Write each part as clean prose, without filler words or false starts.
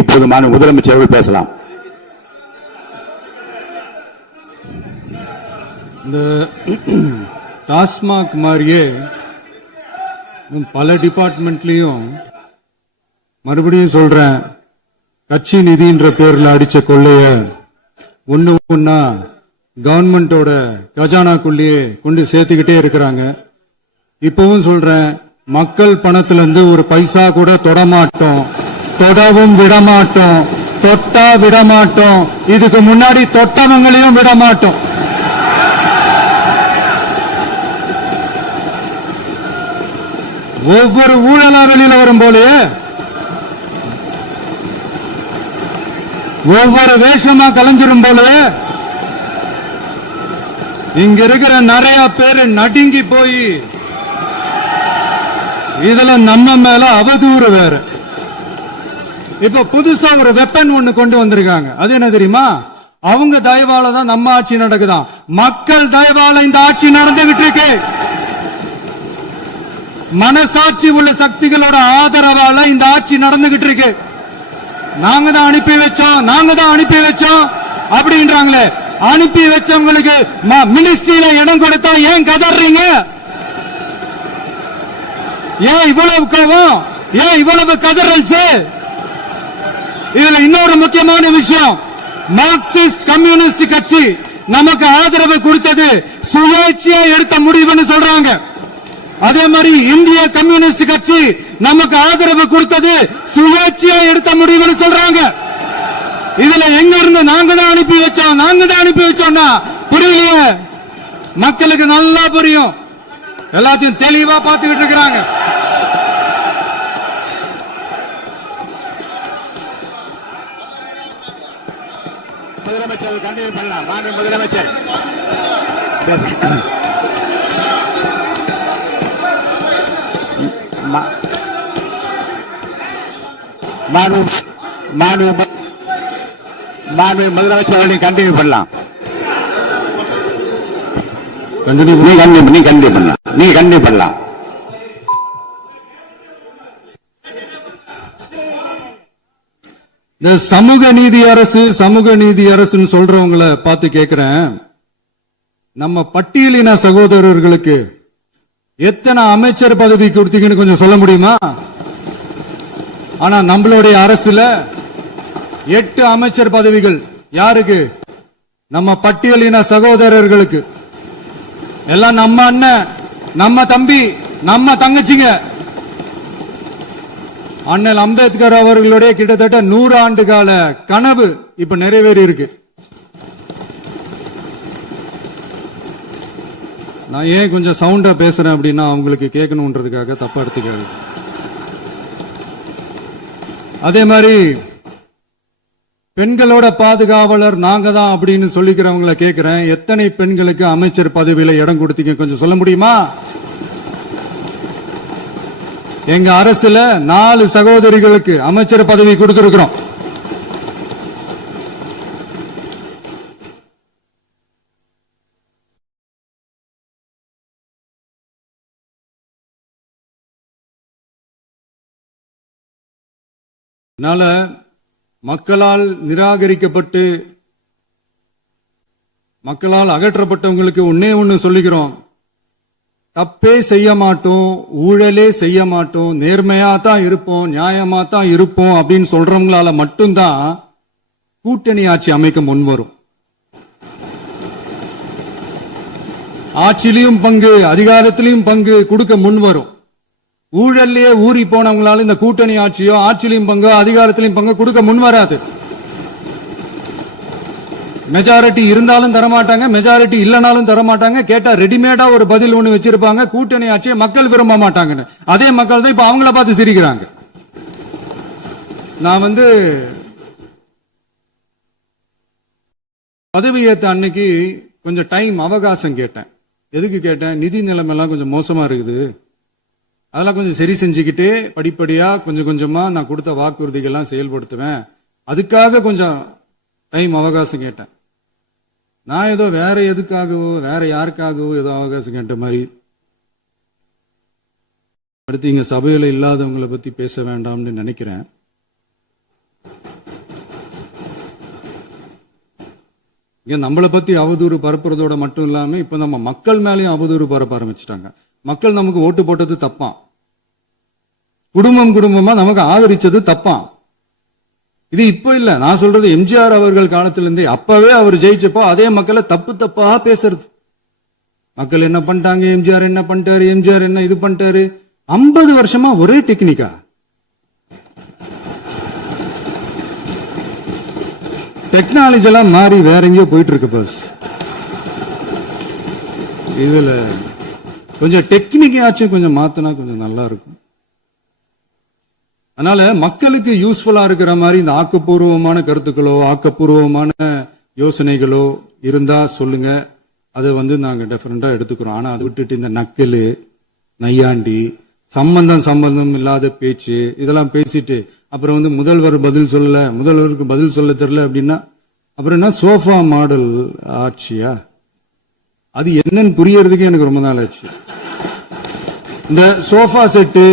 இப்போது மாண்பு முதலமைச்சர் அவர்கள் பேசலாம். இந்த டாஸ்மாக் மாதிரியே பல டிபார்ட்மெண்ட்லயும் மறுபடியும் சொல்றேன், கட்சி நிதின்ற பேர்ல அடிச்ச கொள்ளைய ஒன்னா கவர்மெண்டோட கஜானாக்குள்ளேயே கொண்டு சேர்த்துக்கிட்டே இருக்கிறாங்க. இப்பவும் சொல்றேன், மக்கள் பணத்துல இருந்து ஒரு பைசா கூட தொடமாட்டோம், தொடவும் விடமாட்டோம், தொட்டா விடமாட்டோம், இதுக்கு முன்னாடி தொட்டவங்களையும் விடமாட்டோம். ஒவ்வொரு ஊழலா வெளியில வரும் போலே, ஒவ்வொரு வேஷமா கலைஞ்சிரும் போல இங்க இருக்கிற நிறைய பேரு நடுங்கி போய் இதுல நம்ம மேல அவதூறு வேற. இப்ப புதுசா ஒரு வெப்பன் ஒண்ணு கொண்டு வந்திருக்காங்க. அது என்ன தெரியுமா? அவங்க தயவால தான் நம்ம ஆட்சி நடக்குதான். மக்கள் தயவால இந்த ஆட்சி நடந்துகிட்டு இருக்கு. மனசாட்சி உள்ள சக்திகளோட ஆதரவால இந்த ஆட்சி நடந்துகிட்டு இருக்கு. நாங்க தான் அனுப்பி வச்சோம் அப்படின்றாங்களே. அனுப்பி வச்சவங்களுக்கு மினிஸ்ட்ரியில இடம் கொடுத்தா ஏன் கதறீங்க? ஏன் இவ்வளவு கோபம்? ஏன் இவ்வளவு கதறல்? இதுல இன்னொரு முக்கியமான விஷயம், மார்க்சிஸ்ட் கம்யூனிஸ்ட் கட்சி நமக்கு ஆதரவு கொடுத்தது சுயேட்சையா எடுத்த முடிவுன்னு சொல்றாங்க. அதே மாதிரி இந்திய கம்யூனிஸ்ட் கட்சி நமக்கு ஆதரவு கொடுத்தது சுயேட்சையா எடுத்த முடிவுன்னு சொல்றாங்க. இதுல எங்க இருந்து நாங்க தான் அனுப்பி வச்சோம்னா புரியலையே. மக்களுக்கு நல்லா புரியும், எல்லாத்தையும் தெளிவா பார்த்துக்கிட்டு இருக்கிறாங்க. முதலமைச்சர் கண்டினியூ பண்ணலாம். மாண்பு முதலமைச்சர் முதலமைச்சர் கண்டினியூ பண்ணலாம். நீ கண்டினியூ பண்ணலாம். இந்த சமூக நீதி அரசுன்னு சொல்றவங்களை பார்த்து கேட்கிறேன், நம்ம பட்டியலின சகோதரர்களுக்கு எத்தனை அமைச்சர் பதவி கொடுத்தீங்கன்னு கொஞ்சம் சொல்ல முடியுமா? ஆனா நம்மளுடைய அரசுல 8 அமைச்சர் பதவிகள் யாருக்கு? நம்ம பட்டியலின சகோதரர்களுக்கு. எல்லாம் நம்ம அண்ணன், நம்ம தம்பி, நம்ம தங்கச்சிங்க. அண்ணல் அம்பேத்கர் அவர்களுடைய கிட்டத்தட்ட 100 ஆண்டு கால கனவு இப்ப நிறைவேறி இருக்கு. நான் ஏன் கொஞ்சம் சவுண்டா பேசுறேன் அப்படின்னா அவங்களுக்கு கேட்கணும்ன்றதுக்காக தப்பா எடுத்துக்காது. அதே மாதிரி பெண்களோட பாதுகாவலர் நாங்க தான் அப்படின்னு சொல்லிக்கிறவங்களை கேட்கிறேன், எத்தனை பெண்களுக்கு அமைச்சர் பதவியில இடம் கொடுத்தீங்க கொஞ்சம் சொல்ல முடியுமா? எங்க அரசுல 4 சகோதரிகளுக்கு அமைச்சர் பதவி கொடுத்திருக்கிறோம். அதனால மக்களால் நிராகரிக்கப்பட்டு மக்களால் அகற்றப்பட்டவங்களுக்கு ஒண்ணு சொல்லிக்கிறோம், தப்பே செய்ய மாட்டோம், ஊழலே செய்ய மாட்டோம், நேர்மையா தான் இருப்போம், நியாயமா தான் இருப்போம் அப்படின்னு சொல்றவங்களால மட்டும்தான் கூட்டணி ஆட்சி அமைக்க முன்வரும். ஆட்சியிலையும் பங்கு, அதிகாரத்திலையும் பங்கு கொடுக்க முன்வரும். ஊழல்லையே ஊறி போனவங்களால இந்த கூட்டணி ஆட்சியோ ஆட்சியிலையும் பங்கு அதிகாரத்திலையும் பங்கு கொடுக்க முன்வராது. மெஜாரிட்டி இருந்தாலும் தரமாட்டாங்க, மெஜாரிட்டி இல்லனாலும் தரமாட்டாங்க. கேட்டா ரெடிமேடா ஒரு பதில் ஒண்ணு வச்சிருப்பாங்க, கூட்டணி ஆட்சியை மக்கள் விரும்ப மாட்டாங்கன்னு. அதே மக்கள் தான் இப்ப அவங்கள பார்த்து சிரிக்கிறாங்க. நான் பதவி ஏத்த அன்னைக்கு கொஞ்சம் டைம் அவகாசம் கேட்டேன். எதுக்கு கேட்டேன்? நிதி நிலைமை கொஞ்சம் மோசமா இருக்குது, அதெல்லாம் கொஞ்சம் சரி செஞ்சுக்கிட்டு படிப்படியா கொஞ்சம் கொஞ்சமா நான் கொடுத்த வாக்குறுதிகள்லாம் செயல்படுத்துவேன், அதுக்காக கொஞ்சம் டைம் அவகாசம் கேட்டேன். நான் ஏதோ வேற எதுக்காகவோ வேற யாருக்காகவோ ஏதோ அவகாசம் கேட்ட மாதிரி. அடுத்து இங்க சபையில இல்லாதவங்களை பத்தி பேச வேண்டாம்னு நினைக்கிறேன். இங்க நம்மளை பத்தி அவதூறு பரப்புறதோட மட்டும் இல்லாம இப்ப நம்ம மக்கள் மேலயும் அவதூறு பரப்ப ஆரம்பிச்சிட்டாங்க. மக்கள் நமக்கு ஓட்டு போட்டது தப்பான், குடும்பம் குடும்பமா நமக்கு ஆதரிச்சது தப்பான். இது இப்ப இல்ல, நான் சொல்றது எம்ஜிஆர் அவர்கள் காலத்திலிருந்தே. அப்பவே அவர் ஜெயிச்சப்போ அதே மக்களை தப்பு தப்பா பேசுறது. மக்கள் என்ன பண்ணிட்டாங்க, எம்ஜிஆர் என்ன பண்ணிட்டாரு, எம்ஜிஆர் என்ன இது பண்ணிட்டாரு. 50 வருஷமா ஒரே டெக்னிக்கா. டெக்னாலஜி எல்லாம் மாறி வேற எங்கேயோ போயிட்டு இருக்கு பஸ். இதுல கொஞ்சம் டெக்னிக்காச்சும் கொஞ்சம் மாத்தினா கொஞ்சம் நல்லா இருக்கும். அதனால மக்களுக்கு யூஸ்ஃபுல்லா இருக்கிற மாதிரி இந்த ஆக்கப்பூர்வமான கருத்துக்களோ ஆக்கப்பூர்வமான யோசனைகளோ இருந்தா சொல்லுங்க, அதை நாங்க டெஃபரெண்டா எடுத்துக்கிறோம். ஆனா அதை விட்டுட்டு இந்த நக்கலு நையாண்டி சம்பந்தம் இல்லாத பேச்சு இதெல்லாம் பேசிட்டு அப்புறம் முதல்வர் பதில் சொல்லல, முதல்வருக்கு பதில் சொல்ல தெரியல அப்படின்னா அப்புறம் என்ன சோஃபா மாடல் ஆட்சியா? அது என்னன்னு புரியறதுக்கு எனக்கு ரொம்ப நாள் ஆச்சு. இந்த சோஃபா செட்டு,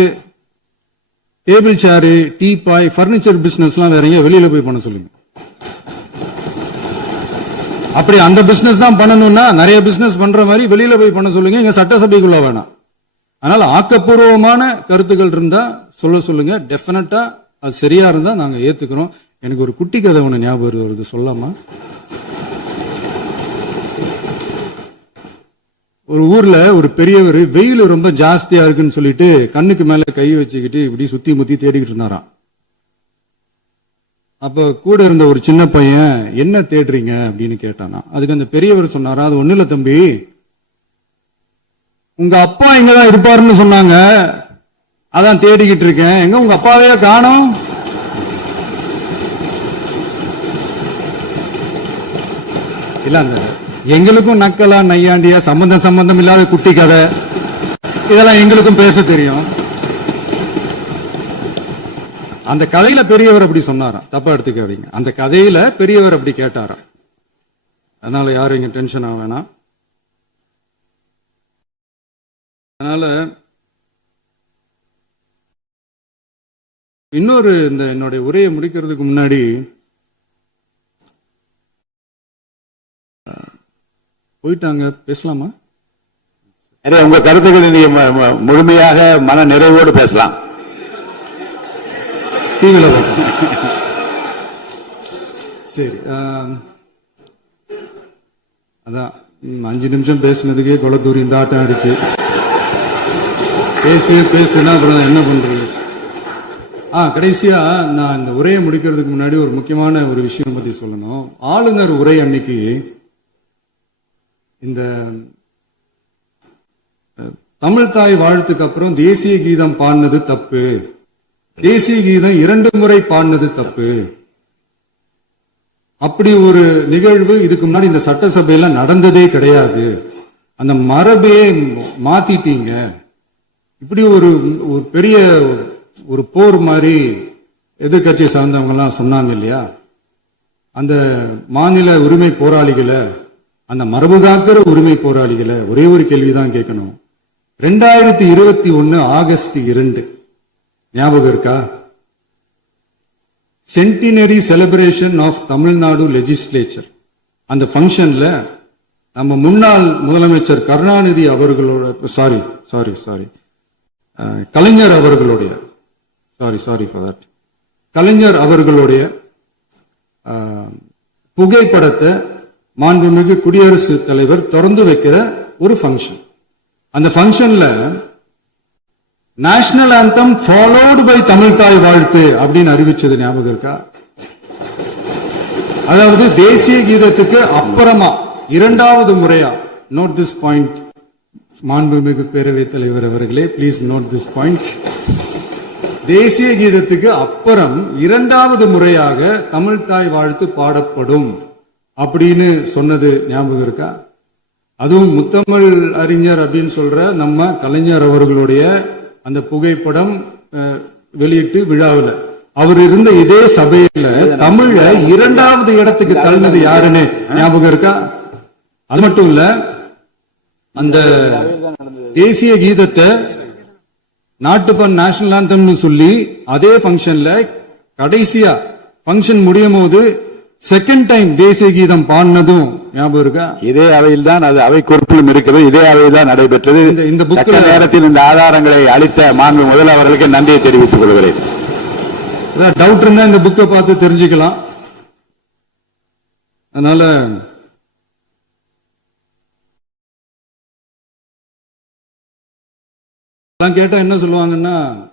டேபிள் சேரு, டீபாய், பர்னிச்சர் பிசினஸ் எல்லாம் வேற எங்க வெளியில போய் பண்ண சொல்லுங்க. அப்படி அந்த பிசினஸ் தான் பண்ணணும்னா நிறைய பிசினஸ் பண்ற மாதிரி வெளியில போய் பண்ண சொல்லுங்க, இங்க சட்டசபைக்குள்ள வேணாம். அதனால ஆக்கப்பூர்வமான கருத்துக்கள் இருந்தா சொல்லுங்க, டெஃபினட்டா அது சரியா இருந்தா நாங்க ஏத்துக்கிறோம். எனக்கு ஒரு குட்டி கதை ஒண்ணு ஞாபகம் வருது, சொல்லாமா? ஒரு ஊர்ல ஒரு பெரியவர் வெயில் ரொம்ப ஜாஸ்தியா இருக்குன்னு சொல்லிட்டு கண்ணுக்கு மேல கை வச்சுக்கிட்டு இப்படி சுத்தி முத்தி தேடிக்கிட்டு இருந்தாராம். அப்ப கூட இருந்த ஒரு சின்ன பையன் என்ன தேடுறீங்க அப்படின்னு கேட்டானா. அதுக்கு அந்த பெரியவர் சொன்னாரா, அது ஒண்ணு இல்ல தம்பி, உங்க அப்பா இங்கதான் இருப்பாருன்னு சொன்னாங்க, அதான் தேடிக்கிட்டு இருக்கேன், எங்க உங்க அப்பாவையே காணோம். இல்ல அந்த எங்களுக்கும் நக்கலா நையாண்டியா சம்பந்தம் இல்லாத குட்டி கதை இதெல்லாம் எங்களுக்கும் பேச தெரியும். அந்த கதையில பெரியவர் அப்படி சொன்னாராம், தப்பா எடுத்துக்காதீங்க. அந்த கதையில பெரியவர் அப்படி கேட்டாராம். அதனால யாரும் இங்க டென்ஷன் ஆக வேணாம். அதனால இன்னொரு இந்த என்னுடைய உரையை முடிக்கிறதுக்கு முன்னாடி போயிட்டாங்க, பேசலாமா? உங்க கருத்துக்களை நீங்க முழுமையாக மன நிறைவோடு பேசலாம். டிவில சரி. அதான் 5 நிமிஷம் பேசுனதுக்கே கொலத்தூரி இந்த ஆட்டம் ஆயிடுச்சு. பேசுனா அப்புறம் என்ன பண்றது? கடைசியா நான் இந்த உரையை முடிக்கிறதுக்கு முன்னாடி ஒரு முக்கியமான ஒரு விஷயம் பத்தி சொல்லணும். ஆளுநர் உரை அன்னைக்கு இந்த தமிழ் தாய் வாழ்த்துக்கு அப்புறம் தேசிய கீதம் பாடினது தப்பு, தேசிய கீதம் 2 முறை பாடினது தப்பு, அப்படி ஒரு நிகழ்வு இதுக்கு முன்னாடி இந்த சட்டசபையில நடந்ததே கிடையாது, அந்த மரபையே மாத்திட்டீங்க, இப்படி ஒரு பெரிய ஒரு போர் மாதிரி எதிர்கட்சியை சார்ந்தவங்க எல்லாம் சொன்னாங்க இல்லையா? அந்த மாநில உரிமை போராளிகளை, அந்த மரபு காக்கிற உரிமை போராளிகளை ஒரே ஒரு கேள்விதான் கேட்கணும். 2021 ஆகஸ்ட் 2 ஞாபகம் இருக்கா? Centenary celebration of Tamil Nadu legislature. அந்த பங்கன்ல நம்ம முன்னாள் முதலமைச்சர் கருணாநிதி அவர்களோட கலைஞர் அவர்களுடைய கலைஞர் அவர்களுடைய புகைப்படத்தை மாண்புமிகு குடியரசுத் தலைவர் திறந்து வைக்கிற ஒரு பங்கன். அந்த பங்கன்ல national anthem followed by Tamil Thai Vazhthu அப்படின்னு அறிவிச்சது ஞாபகம் இருக்கா? அதாவது தேசிய கீதத்துக்கு அப்புறமா 2வது முறையா, நோட் திஸ் பாயிண்ட் மாண்புமிகு பேரவைத் தலைவர் அவர்களே, பிளீஸ் நோட் திஸ் பாயிண்ட். தேசிய கீதத்துக்கு அப்புறம் 2வது முறையாக தமிழ் தாய் வாழ்த்து பாடப்படும் அப்படின்னு சொன்னது ஞாபகம் இருக்கா? அதுவும் முத்தமிழ் அறிஞர் அப்படின்னு சொல்ற நம்ம கலைஞர் அவர்களுடைய அந்த புகைப்படம் வெளியிட்டு விழாவில் அவர் இருந்த இதே சபையில தமிழ 2வது இடத்துக்கு தள்ளினது யாருன்னு ஞாபகம் இருக்கா? அது மட்டும் இல்ல, அந்த தேசிய கீதத்தை நாட்டுப்பண் நேஷனல் ஆந்தம்னு சொல்லி அதே பங்கன்ல கடைசியா பங்கன் முடியும் போது செகண்ட் டைம் தேசிய கீதம் பாடினதும் ஞாபகம் இருக்கா? இதே அவையில் தான் அது அவை குறிப்பிலும் இருக்கிறது. இதே அவையில் தான் நடைபெற்றது. இந்த bookல- தக்க நேரத்தில் இந்த ஆதாரங்களை அளித்த மாண்பு முதல் அவர்களுக்கு நன்றியை தெரிவித்துக் கொள்கிறேன். டவுட் இருந்தா இந்த புக்கை பார்த்து தெரிஞ்சுக்கலாம். அதனால எல்லாம் கேட்டா என்ன சொல்லுவாங்கன்னா,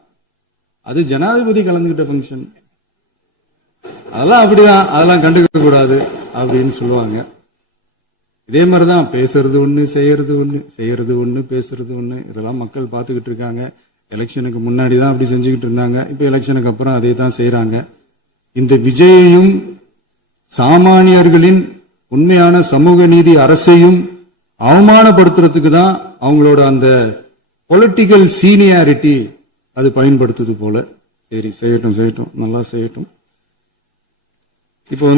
அது ஜனாதிபதி கலந்துகிட்ட ஃபங்க்ஷன், அதெல்லாம் அப்படிதான், அதெல்லாம் கண்டுக்க கூடாது அப்படின்னு சொல்லுவாங்க. இதே மாதிரிதான் பேசுறது ஒண்ணு, செய்யறது ஒண்ணு, செய்யறது ஒண்ணு, பேசுறது ஒண்ணு. இதெல்லாம் மக்கள் பார்த்துக்கிட்டு இருக்காங்க. எலெக்ஷனுக்கு முன்னாடி தான் அப்படி செஞ்சுக்கிட்டு இருந்தாங்க. இப்ப எலெக்ஷனுக்கு அப்புறம் அதே தான் செய்யறாங்க. இந்த விஜயையும் சாமானியர்களின் உண்மையான சமூக நீதி அரசையும் அவமானப்படுத்துறதுக்கு தான் அவங்களோட அந்த பொலிட்டிக்கல் சீனியாரிட்டி அது பயன்படுத்துது போல. சரி, செய்யட்டும் செய்யட்டும், நல்லா செய்யட்டும். இப்போ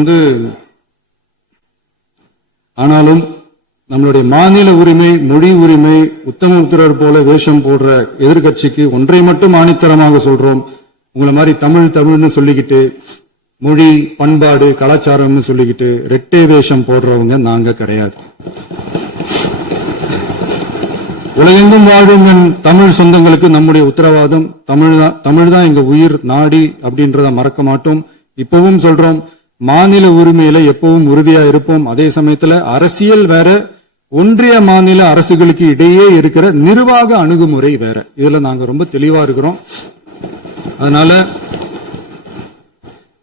ஆனாலும் நம்மளுடைய மாநில உரிமை, மொழி உரிமை, உத்தமபுத்திரர் போல வேஷம் போடுற எதிர்கட்சிக்கு ஒன்றை மட்டும் ஆணித்தரமாக சொல்றோம். உங்களை மாதிரி தமிழ் தமிழ்னு சொல்லிக்கிட்டு, மொழி, பண்பாடு, கலாச்சாரம்னு சொல்லிக்கிட்டு ரெட்டை வேஷம் போடுறவங்க நாங்க கிடையாது. உலகெங்கும் வாழும் என் தமிழ் சொந்தங்களுக்கு நம்முடைய உத்தரவாதம் தமிழ் தான் எங்க உயிர் நாடி அப்படின்றத மறக்க மாட்டோம். இப்பவும் சொல்றோம், மாநில உரிமையில எப்பவும் உறுதியா இருப்போம். அதே சமயத்துல அரசியல் வேற, ஒன்றிய மாநில அரசுகளுக்கு இடையே இருக்கிற நிர்வாக அணுகுமுறை வேற. இதுல நாங்க ரொம்ப தெளிவா இருக்கிறோம். அதனால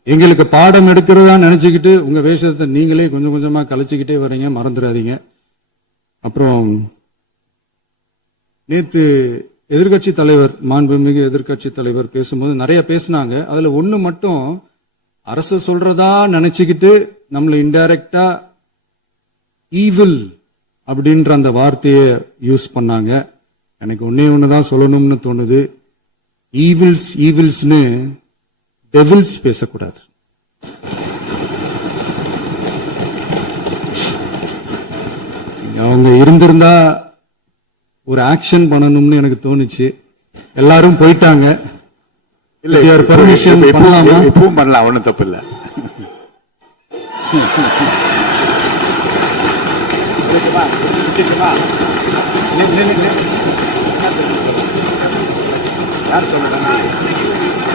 எங்களுக்கு பாடம் எடுக்கிறதா நினைச்சுக்கிட்டு உங்க வேஷத்தை நீங்களே கொஞ்சம் கொஞ்சமா கலைச்சுக்கிட்டே வர்றீங்க, மறந்துடாதீங்க. அப்புறம் நேத்து எதிர்கட்சி தலைவர், மாண்புமிகு எதிர்கட்சி தலைவர் பேசும்போது நிறைய பேசினாங்க. அதுல ஒண்ணு மட்டும் அரசு சொல்றதா நினைச்சுக்கிட்டு நம்மள இன்டைரக்டா ஈவில் அப்படின்ற அந்த வார்த்தையை யூஸ் பண்ணாங்க. எனக்கு ஒண்ணுதான் சொல்லணும்னு தோணுது. ஈவில்ஸ்னு டெவில்ஸ் பேசக்கூடாது. அவங்க இருந்திருந்தா ஒரு ஆக்ஷன் பண்ணணும்னு எனக்கு தோணுச்சு. எல்லாரும் போயிட்டாங்க. இல்ல, பெர்மிஷன் பண்ணலாமா? இப்பவும் பண்ணலாம், ஒண்ணும் தப்பு இல்ல. யார் சொல்றாங்க?